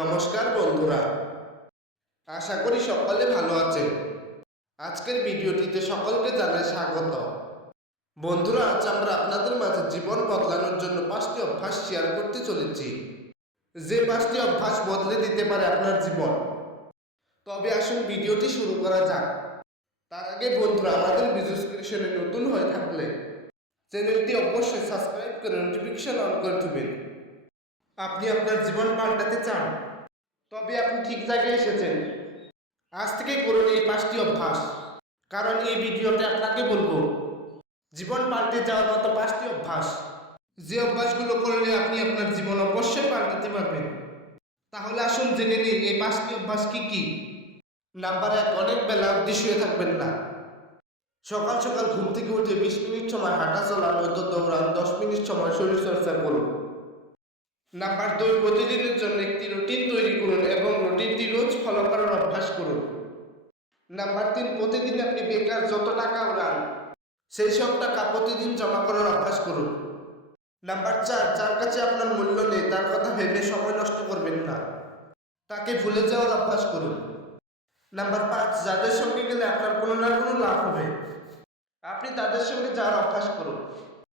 নমস্কার বন্ধুরা, আশা করি সকলে ভালো আছেন। আজকের ভিডিওটিতে সকলকে জানাই স্বাগত। বন্ধুরা, আজ আমরা আপনাদের মাঝে জীবন বদলানোর জন্য 5টি অভ্যাস শেয়ার করতে চলেছি, যে 5টি অভ্যাস বদলে দিতে পারে আপনার জীবন। তবে আসুন ভিডিওটি শুরু করা যাক। তার আগে বন্ধুরা, আমাদের বিজনেস ক্রিয়েশনে নতুন হয়ে থাকলে চ্যানেলটি অবশ্যই সাবস্ক্রাইব করে নোটিফিকেশন অন করে দেবেন। আপনি আপনার জীবন পাল্টাতে চান, তবে আপনি ঠিক জায়গায় এসেছেন। আজ থেকে করুন এই 5টি অভ্যাস, কারণ এই ভিডিওতে আপনাকে বলবো জীবন পাল্টে যাওয়ার মতো 5টি অভ্যাস, যে অভ্যাসগুলো করলে আপনি আপনার জীবন অবশ্যই পাল্টাতে পারবেন। তাহলে আসুন জেনে নিই এই 5টি অভ্যাস কি কি। নাম্বার 1, অনেক বেলা অবধি শুয়ে থাকবেন না। সকাল সকাল ঘুম থেকে উঠে 20 মিনিট সময় হাঁটা চলা নয়তো দৌড়ান, 10 মিনিট সময় শরীরচর্চা করুন। নাম্বার 2, প্রতিদিনের জন্য একটি রুটিন তৈরি করুন এবং রুটিনটি রোজ ফলো করার অভ্যাস করুন। নাম্বার 3, প্রতিদিন আপনি বেকার যত টাকা উড়ান সেই সব টাকা প্রতিদিন জমা করার অভ্যাস করুন। নাম্বার 4, যার কাছে আপনার মূল্য নেই তার কথা ভেবে সময় নষ্ট করবেন না, তাকে ভুলে যাওয়ার অভ্যাস করুন। নাম্বার 5, যাদের সঙ্গে গেলে আপনার কোনো না কোনো লাভ হবে, আপনি তাদের সঙ্গে যাওয়ার অভ্যাস করুন।